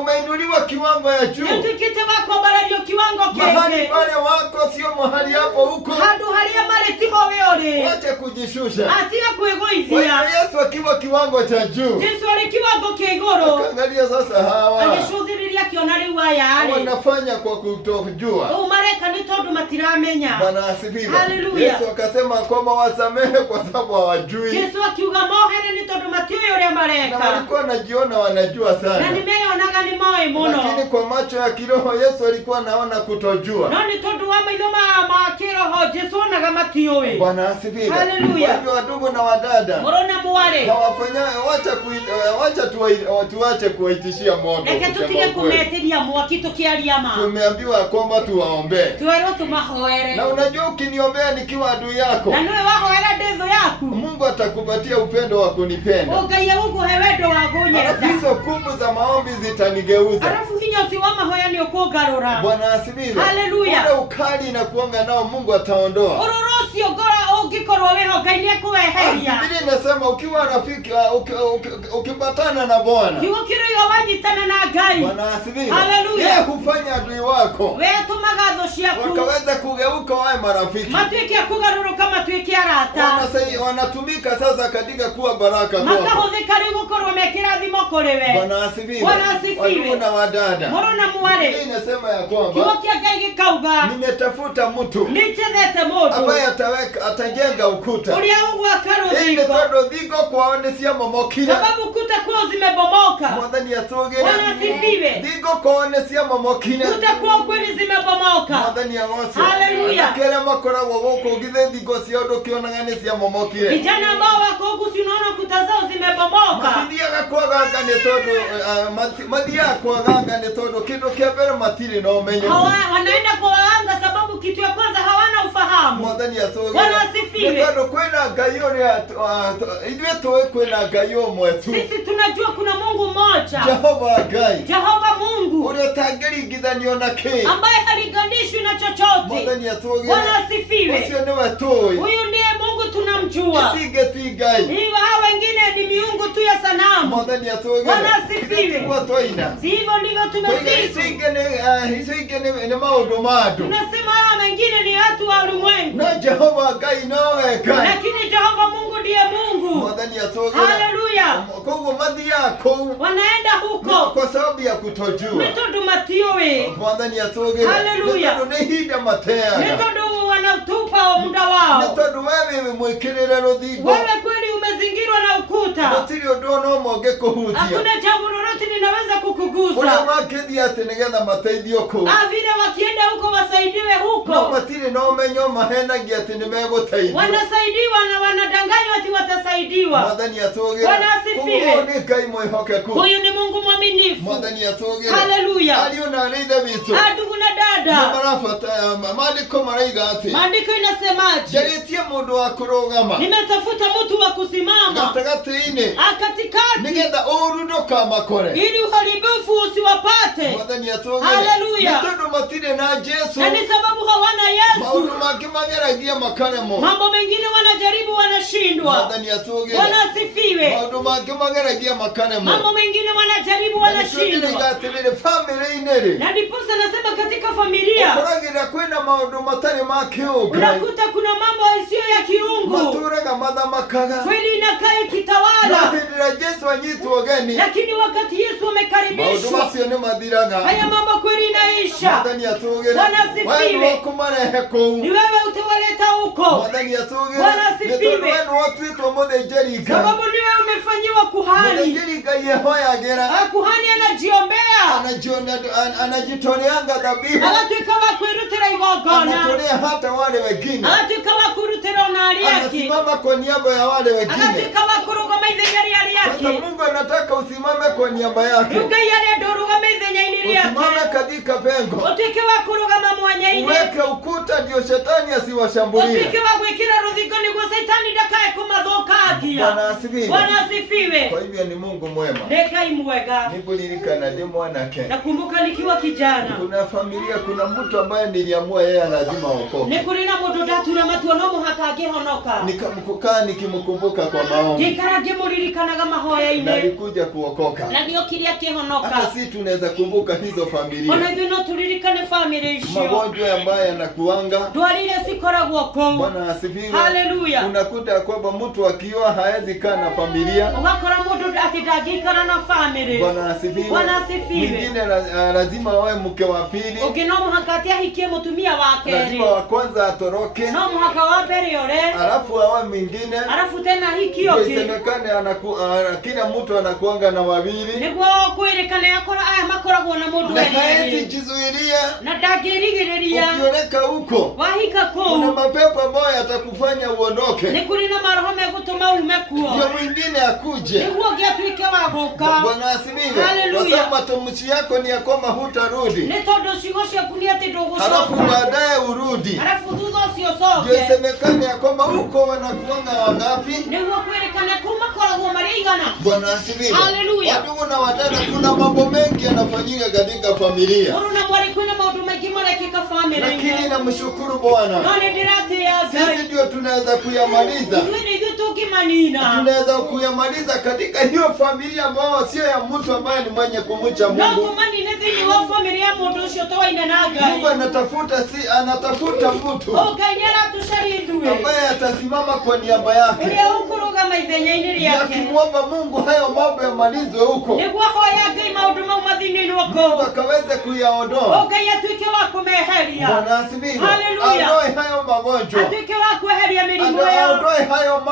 Umeinuliwa kiwango ya juu. Ntukite wako baradio kiwango keu. Mahali pale wako sio mahali hapo huko. Hadu halia maretiho weole. Wacha kujishusha. Atia kuegoizia. Yesu akiwa kiwango cha juu. Yesu alikiwango kegoro. Angalia sasa hawa. Alishudhiriria kionali waya ale. Wanafanya kwa kutojua. Umareka ni tondu matiramenya. Bwana asifiwe. Haleluya. Yesu akasema kwamba wasamehe kwa sababu hawajui. Yesu akiuga mohere ni tondu matio yule mareka. Na walikuwa wanajiona wanajua sana. Na nimeonaga ni moe muno. Lakini kwa macho ya kiroho Yesu alikuwa anaona kutojua. No ni tondu wa maitho ma kiroho Yesu onaga matio we. Bwana asifiwe. Haleluya. Kwa hivyo ndugu na wadada. Morona muwale. Hawafanya wacha tuache kuwaitishia moto. Leke tutige kumeteria mwaki tukiaria ma. Tumeambiwa kwamba tuwaombe. Tuero tumahoere. Na unajua ukiniombea nikiwa adui yako. Na niwe wahoera dezo yaku. Mungu atakupatia upendo wa kunipenda. Ugaye uko hewedo wa gonyeza. Alafu hizo kumbu za maombi zitanigeuza. Alafu hinyo siwa mahoya ni ukogarora. Bwana asifiwe. Haleluya. Ule ukali na kuonga nao Mungu ataondoa. Ororosi ogora ogikorwa weho gainie kuweheria. Biblia inasema ukiwa rafiki ukipatana na Bwana. Kiwo kiro wanyitana na Ngai. Bwana asifiwe. Haleluya. Yeye hufanya adui wako. Wewe tumagatho ciaku. Wakaweza kugeuka wawe marafiki. Matuike kugaruruka matuike arata. Wanatumika sasa katika kuwa baraka kwako. Makahuthika riu gukorwo mekirathimo kuri we. Bwana asifiwe. Bwana asifiwe. Ndugu na wadada. Morona mware. Biblia inasema ya kwamba Kiwo kia Ngai gikauga. Nimetafuta mtu. Nichethete mundu. Ambaye atajenga ukuta. Uria ugwaka Ili ruthingo. tondu thingo kwao ni cia momokire. Sababu kuta kwao zimebomoka. Mwathani atugire. Bwana asifiwe. Thingo kwao ni cia momokire. Kuta kwao kweli zimebomoka. Mwathani agocwo. Haleluya. Akele makoragwo guku githe thingo cia ndu kionaga ni cia momokire. Vijana ambao wako huku sinaona kuta zao zimebomoka. Mathiaga kwaganga ni tondu mathiaga kwaganga ni tondu kindu kia mbere matiri na umenyo. Wanaenda kwa waganga sababu kitu ya kwanza hawana ufahamu. Mwathani atugire. Bwana asifiwe. Ni tondu kwina Ngai uria ithuĩ tuĩ kwina Ngai ũmwe tu. Sisi tunajua kuna Mungu mmoja. Jehova Ngai. Jehova Mungu. Uria ũtangĩringithanio na kĩ. Ambaye haliganishwi na chochote. Mwathani atugire. Bwana asifiwe. Ucio niwe tũĩ. Huyu ndiye Mungu tunamjua. Ici ti Ngai. Hiyo hao wengine ni miungu tu ya sanamu. Mwathani atugire. Bwana asifiwe. Tiguo twaina. Si hivyo ndivyo tumesifu. Ici ingĩ nĩ maũndũ ma andũ. Tunasema hao wengine ni watu wa ulimwengu. No Jehova Ngai nowe Ngai. Lakini Jehova Mungu ndiye Mungu. Mwathani atugire. Haleluya. Koguo mathiaga kũu. Wanaenda huko Kwa sababu ya kutojua. Metondo matiowe. Mwathani atugire. Haleluya. Nĩ ihinda mateaga. Metondo wanatupa muda wao. Nĩ tondũ wewe mwĩkĩrĩre rũthingo. Wewe kweli umezingirwa na ukuta. Gũtirĩ ũndũ ona ũmwe ũngĩkũhutia. Hakuna jambo lolote linaweza kukugusa. Ũrĩa makĩthiĩ atĩ nĩgetha mateithio kũu. Vile wakienda huko wasaidiwe huko. No matirĩ na ũmenyo mahenagia atĩ nĩ megũteithio. Wanasaidiwa na wanadanganywa ati watasaidiwa. Mwathani atugire. Bwana asifiwe. Huyu ni Ngai mwĩhokeku. Huyu ni Mungu mwaminifu. Mwathani atugire. Haleluya. Ariũ na aarĩ a Ithe witũ. Ndugu na dada. Maandĩko maraiga atĩ. Maandiko inasemaje? Njarĩtie mũndũ wa kũrũgama. Nimetafuta mtu wa kusimama. Gatagatĩ-inĩ. Katikati. Nĩgetha ũũru ndũkamakore. Ili uharibifu usiwapate. Mwathani atugire. Haleluya. Nĩ tondũ matirĩ na Jesu. Na ni sababu hawana Yesu. Maũndũ mangĩ mageragia makaremwo. Mambo mengine wanajaribu wanashindwa. Mwathani atugire. Bwana asifiwe. Maũndũ mangĩ mageragia makaremwo. Mambo mengine wanajaribu wanashindwa. Famĩlĩ-inĩ-rĩ. Na ndiposa nasema katika familia. Ũkoragĩra kwĩna maũndũ matarĩ ma kĩũngai. Unakuta kuna mambo isiyo ya kiungu. Matũũraga mathamakaga. Kweli inakaa ikitawala. Na hĩndĩ ĩrĩa Jesũ wanyitwa wageni, lakini wakati Yesu amekaribishwa, maundu macio ni mathiraga. haya mambo kweli inaisha. Mwathani atugire. Bwana asifiwe. Wewe ukumarehe kuu. Ni wewe utawaleta huko. Mwathani atugire. Bwana asifiwe. Wewe watwitwa muthĩnjĩri Ngai. Sababu ni wewe umefanyiwa kuhani. Muthĩnjĩri Ngai yehoyagĩra. Kuhani anajiombea. Anajitoleanga dhabihu. Agatuika wa kwirutira igongona. Anatolea hata wale wengine. Agatuika wa kurutira onari yake. Anasimama kwa niaba ya wale wengine. Agatuika wa kurugama ithenya yake. Sasa Mungu anataka usimame kwa niaba yake. Mungu yale ndorugama ithenya yake. Usimame katika pengo. Utike wa kurugama mwanya-ini. Uweke ukuta ndio shetani asiwashambulie. Utike wa gwikira ruthingo niguo Shetani ndakae kumathukagia. Bwana asifiwe. Bwana asifiwe. Kwa hivyo ni Mungu mwema. Ngai mwega. Nikuririkana ndi mwanake. Nakumbuka nikiwa kijana. Kuna familia, kuna mtu ambaye niliamua yeye lazima aokoke. Nikurina mundu ndatura matuono muhaka angihonoka. Nikamkukaa nikimkumbuka kwa maombi. Ngikara ngimuririkanaga mahoya-ini. Nalikuja kuokoka. Na ngiokire akihonoka. Hata si tunaweza kumbuka hizo familia. Ona ithuĩ no turirikane family icio. Magonjwa ambayo yanakuanga. Ndwari iria cikoragwo kũu. Bwana asifiwe. Haleluya. Unakuta kwamba mtu akiwa haezi kaa na familia. Ugakora mundu ati ndangĩikara na family. Bwana asifiwe. Bwana asifiwe. Mwingine lazima awe mke wa pili. Ũngĩ no mũhaka ati ahikie mũtumia wa kerĩ. Lazima wa kwanza atoroke. No mũhaka wa mbere ore. Alafu awe mwingine. Alafu tena ahikie ũngĩ. Isemekane kila mtu anakuanga na wawili. Nĩguo kwĩrĩkane akora aya makoragwo na mũndũ erĩ. Na haezi jizuilia. Na ndangĩrigĩrĩria. Ukioneka huko. Wahika kũu. Kuna mapepo ambayo yatakufanya uondoke. Nĩ kũrĩ na maroho megũtũma ume kuo. Ndio mwingine akuje. Nĩguo ũngĩ atuĩke wa gũka. Bwana asifiwe. Haleluya. Kwa sababu matamshi yako ni ya kwamba hutarudi. Nĩ tondũ ciugo ciaku nĩ atĩ ndũgũcoka. Halafu baadaye urudi. Halafu thutha ũcio ũcoke. Ndio isemekane ya kwamba huko wanakuanga wangapi? Nĩguo kwĩrĩkane kũu makoragwo marĩ igana. Bwana asifiwe. Haleluya. Ndugu na wadada, kuna mambo mengi yanafanyika katika familia. Mũrũ na mwarĩ kwĩna maũndũ maingĩ marekĩka family-inĩ. Lakini namshukuru Bwana. No nĩ ndĩratĩĩa Ngai. Sisi ndio tunaweza kuyamaliza. Ithuĩ nĩ ithuĩ tũngĩmanina. Tunaweza kuyamaliza katika hiyo familia ambayo sio ya mtu ambaye ni mwenye kumcha No Mungu. tũmanine thĩinĩ wa family ya mũndũ ũcio towaine na Ngai. Mungu anatafuta mtu Ngai nĩ aratũcaria ithuĩ. ambaye atasimama kwa niaba yake. Ũrĩa ũkũrũgama ithenya-inĩ rĩake. Akimwomba Mungu hayo mambo yamalizwe huko. Nĩguo ahoya Ngai maũndũ mau mathĩinĩ-inĩ Mungu wako. akaweze kuyaondoa. Ngai atuĩke wa kũmeheria. Bwana asifiwe. Haleluya. Aondoe hayo magonjwa. Atuĩke wa kweheria mĩrimũ ĩyo. Aondoe hayo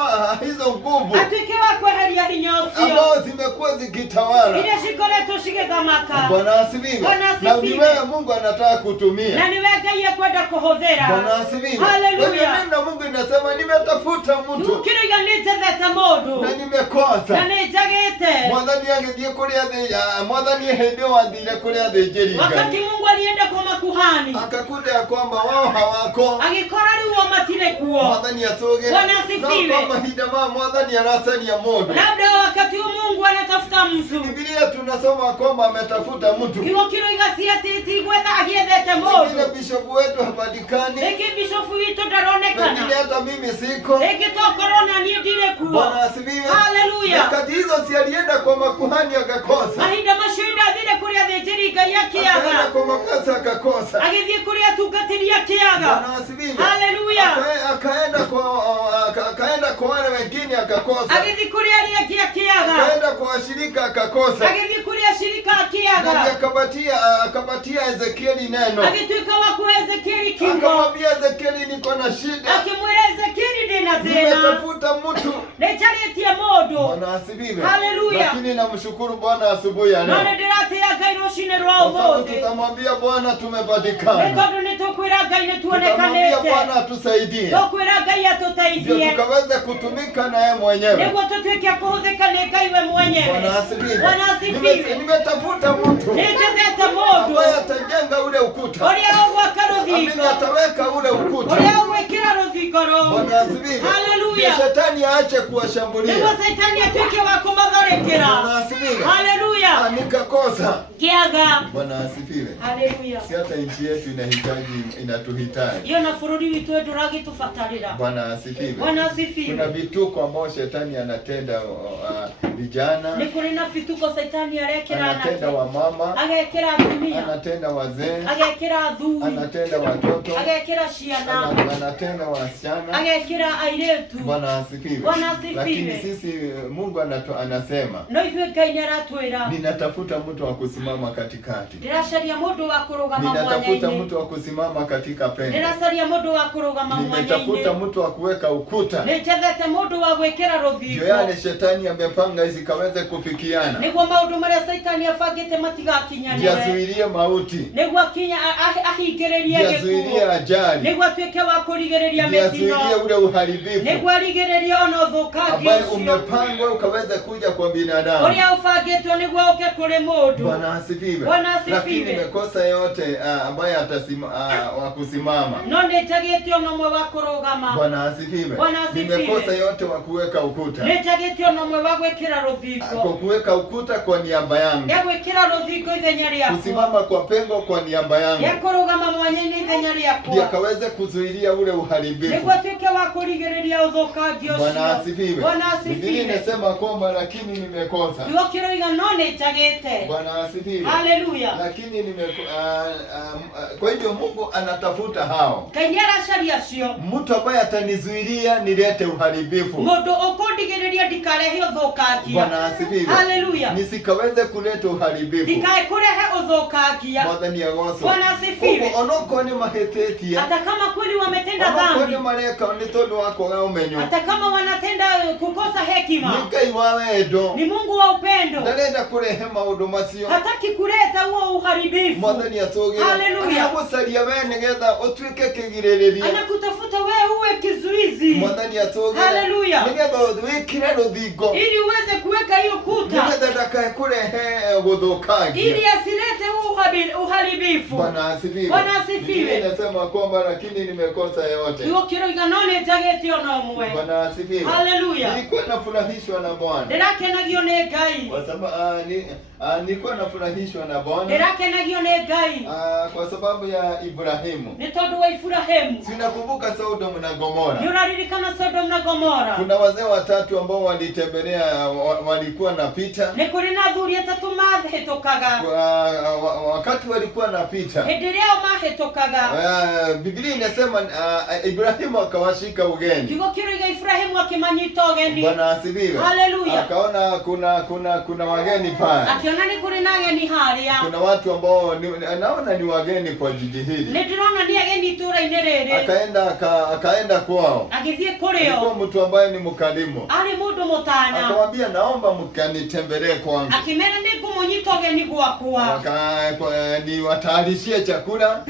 hizo nguvu Atuĩke wa kweheria hinya ũcio. ambao zimekuwa zikitawala. Iria cikoretwo cigĩthamaka. Bwana asifiwe. Bwana asifiwe. Na ni wewe Mungu anataka kutumia. Na niwe Ngai ekwenda kũhũthĩra. Bwana asifiwe. Haleluya. Neno la Mungu linasema nimetafuta mtu Tukĩrĩga nĩ njethete mũndũ. na nimekosa. Na nĩ njagĩte. Mwathani agĩthiĩ kũrĩa Mwathani hĩndĩ wathire kũrĩa thĩnjĩri Wakati Ngai. Mungu alienda kwa makuhani. Akakuta ya kwamba wao hawako. Agĩkora rĩu o matirĩ kuo. Mwathani atoge. Bwana asifiwe. Na kwa mahinda Mwathani arasania mũndũ. Labda wakati huu Mungu anatafuta mtu. Biblia tunasoma kwamba ametafuta mtu. Kiugo kĩroiga si atĩ ti gwetha agĩethete mũndũ. Lakini bishofu wetu hapatikani. Rĩngĩ bishofu witũ ndaronekana. Lakini hata mimi siko. Rĩngĩ tokorwo na niĩ ndirĩ kuo. Bwana asifiwe. Haleluya. Wakati hizo si alienda kwa makuhani akakosa. Mahinda macio ndathire kũrĩa thĩnjĩri Ngai Akaenda akĩaga. kwa makasa akakosa. Agĩthiĩ kũrĩa atungatĩri akĩaga. Bwana asifiwe. Haleluya. Akaenda kwa wale wengine akakosa. Agĩthiĩ kũrĩa arĩa angĩ akĩaga. Akaenda kwa washirika akakosa. Agĩthiĩ kũrĩa ashirika Na akĩaga. akapatia Ezekieli neno. Agĩtuĩka wa kũhe Ezekieli kiugo. Akamwambia Ezekieli niko na shida. Akĩmwĩra Ezekieli ndĩna thĩna. Nimetafuta mtu. Nĩnjarĩtie mũndũ. Bwana asifiwe. Haleluya. Lakini namshukuru Bwana asubuhi ya No leo. nĩ ndĩratĩĩa Ngai rũcinĩ rwa Kwa sababu ũmũthĩ. tutamwambia Bwana Nĩ tumepatikana. tondũ nĩ tũkwĩra Ngai nĩ Tutamwambia tuonekanĩte. Bwana atusaidie. Tũkwĩra Ngai Ndio atũteithie. tukaweze kutumika na yeye mwenyewe. Nĩguo tũtuĩke a kũhũthĩka nĩ Ngai we mwenyewe. Bwana asifiwe. Bwana asifiwe. Nimetafuta mtu Nĩnjethete mũndũ ambaye atajenga ule ukuta. ũrĩa ũgwaka Amini rũthingo. ataweka ule ukuta. Ũrĩa ũgwĩkĩra rũthingo rũu. Bwana asifiwe. Haleluya. Ndio shetani aache kuwashambulia. Nĩguo Saitani atuĩke wa kũmatharĩkĩra. Bwana asifiwe. Haleluya. Nikakosa. Kĩaga. Bwana asifiwe. Haleluya. Si hata nchi yetu inatuhitaji. Iyo na bũrũri witũ ndũragĩtũbatarĩra. Bwana asifiwe. Bwana asifiwe. Kuna vituko ambao shetani anatenda vijana, anatenda wamama, anatenda wazee, anatenda watoto, anatenda wasichana. Bwana asifiwe. Lakini sisi Mungu anasema ninatafuta mtu wa kusimama katikati. Ninatafuta mtu wa kusimama katika pendo. Nimetafuta mtu wa kuweka ukuta. Ndio yale shetani amepanga zikaweze kufikiana. Yazuilie mauti. Yazuilie ajali. Yazuilie ule uharibifu ambaye umepangwa ukaweza kuja kwa binadamu. Bwana asifiwe. Lakini nimekosa yote ambaye wa kusimama. Bwana asifiwe. Nimekosa yote wa kuweka ukuta. Kwa kuweka ukuta kwa niaba yangu. Kusimama kwa pengo kwa niaba yangu. Ndio kaweze kuzuilia ule uharibifu. Bwana asifiwe. Biblia inasema kwamba lakini nimekosa. Bwana asifiwe. Haleluya. Lakini kwa hivyo Mungu anatafuta hao. Mtu ambaye atanizuilia nilete uharibifu. Bwana asifiwe. Haleluya. Nisikaweze kuleta uharibifu. Bwana asifiwe. Onoko ni mahetetia. Hata kama kweli wametenda dhambi. Onoko ni mareka ni todo wako na umenyo. Hata kama wanatenda kukosa hekima. Ni Mungu wa upendo. Ndarenda kurehema huduma sio. Hataki kuleta huo uharibifu. Haleluya. Anakusalia wewe ngetha utwike kigiririria. Anakutafuta wewe uwe kizuizi. Haleluya. Ngetha wikire ruthingo. Ili uweze kuweka hiyo kuta. Ngetha ndakakurehe guthukangia. Ili asilete huo uharibifu. Bwana asifiwe. Bwana asifiwe. Inasema kwamba lakini nimekosa yote. Bwana asifiwe. Haleluya. Nilikuwa nafurahishwa na Bwana. Kwa sababu nilikuwa nafurahishwa na Bwana. Kwa sababu ya Ibrahimu. Sinakumbuka Sodom na Gomora. Kuna wazee watatu ambao walitembelea walikuwa napita. Wakati walikuwa napita. Biblia inasema Ibrahimu akawashika ugeni. Bwana asifiwe. Haleluya. Akaona kuna wageni pale. Kuna watu ambao naona ni wageni kwa jiji hili. Akaenda kwao. Alikuwa mtu ambaye ni mkarimu. Akamwambia naomba mkanitembelee kwangu. Niwatayarishie chakula.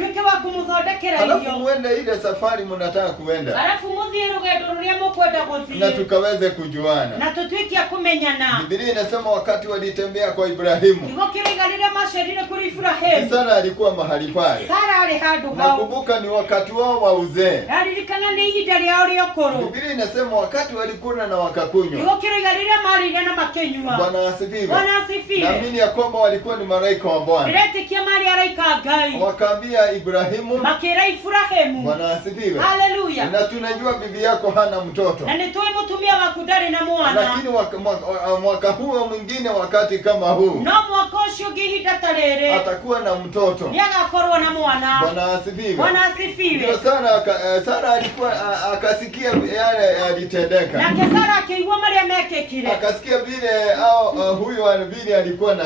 Alafu muende ile safari mnataka kuenda. Na tukaweze kujuana. Biblia inasema wakati walitembea kwa Ibrahimu. Sara alikuwa mahali pale. Nakumbuka ni wakati wao wa uzee. Biblia inasema wakati walikula na wakakunywa. Bwana asifiwe. Naamini ya kwamba walikuwa ni malaika wa Bwana. Wakaambia Ibrahimu. Bwana asifiwe. Haleluya. Na tunajua bibi yako hana mtoto. Lakini mwaka huo mwingine wakati kama huu. Atakuwa na mtoto. Bwana asifiwe. Ndio Sara alikuwa akasikia yale yalitendeka. Akasikia vile huyu vile alikuwa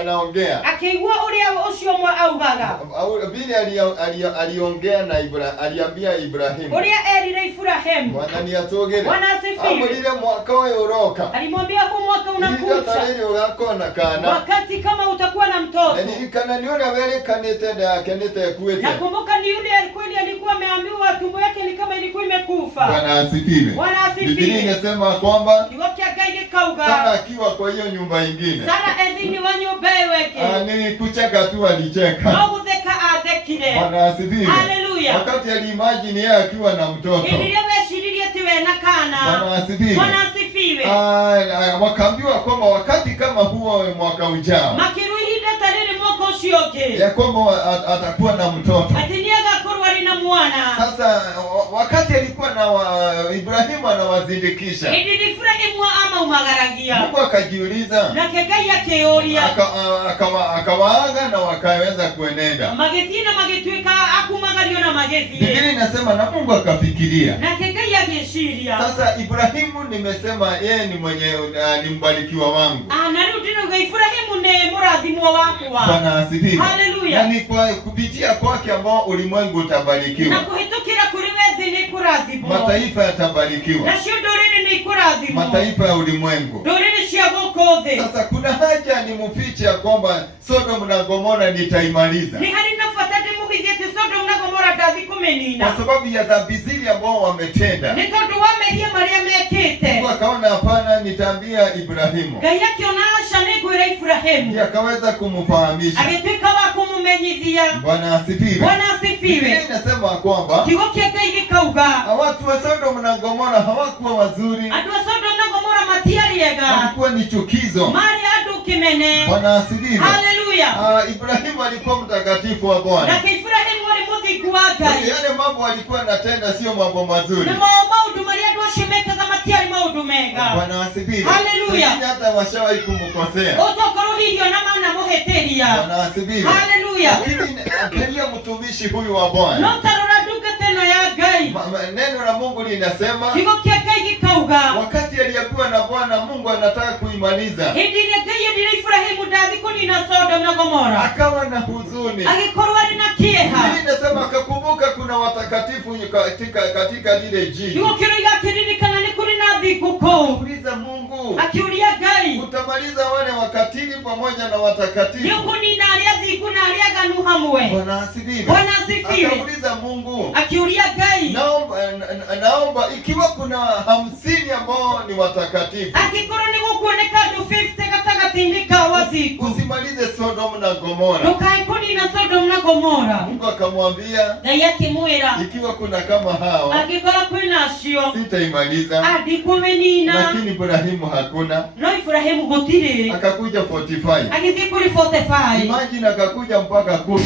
anaongea. Vile aliongea na aliambia Ibrahimu. Bwana ni atogere. Amulile mwaka uroka. Alimwambia huu mwaka unakuja. Wakati kama utakuwa na mtoto. Nakumbuka ni yule kweli alikuwa ameambiwa tumbo yake ni kama ilikuwa imekufa. Bwana asifiwe. Biblia inasema kwamba Sara akiwa kwa hiyo nyumba nyingine. Ni kucheka tu alicheka. Bwana asifiwe. Haleluya. Wakati aliimagine yeye akiwa na mtoto. Bwana asifiwe. Wakaambiwa kwamba wakati kama huo mwaka ujao. ya kwamba atakuwa na mtoto. Sasa wakati alikuwa na Ibrahimu anawazindikisha, Mungu akajiuliza, akawaaga na wakaweza kuenenda. Biblia inasema na Mungu akafikiria. Sasa Ibrahimu nimesema yeye ni mwenye ni mbarikiwa wangu. Bwana asifiwe. Haleluya. Na ni kwa kupitia kwake ambao ulimwengu utabarikiwa. Mataifa yatabarikiwa. Mataifa ya ulimwengu. Sasa kuna haja ni mfiche ya kwamba Sodom na Gomora nitaimaliza, kwa sababu ya dhambi zile ambao wametenda. Mungu akaona hapana, nitaambia Ibrahimu. Ndiye akaweza kumfahamisha. Bwana asifiwe. Inasema kwamba watu wa Sodom na Gomora hawakuwa wazuri, walikuwa ni chukizo. Bwana asifiwe. Ibrahimu alikuwa mtakatifu wa Bwana. Yale mambo alikuwa anatenda sio mambo mazuri. Bwana asifiwe. Lakini hata washawahi kumkosea. Bwana asifiwe. Lakini angalia mtumishi huyu wa Bwana. Neno la Mungu linasema wakati aliambiwa na Bwana Mungu anataka kuimaliza, akawa na huzuni. Inasema akakumbuka kuna watakatifu katika lile jiji. Uliza Mungu, utamaliza wale wakatili pamoja na watakatifu. Bwana asifiwe. Akauliza Mungu, naomba ikiwa kuna 50 ambao ni watakatifu, usimalize Sodom na Gomora. Mungu akamwambia, ikiwa kuna kama hao sitaimaliza. Lakini Ibrahimu hakuna. Akakuja 45. Imagine akakuja mpaka 10.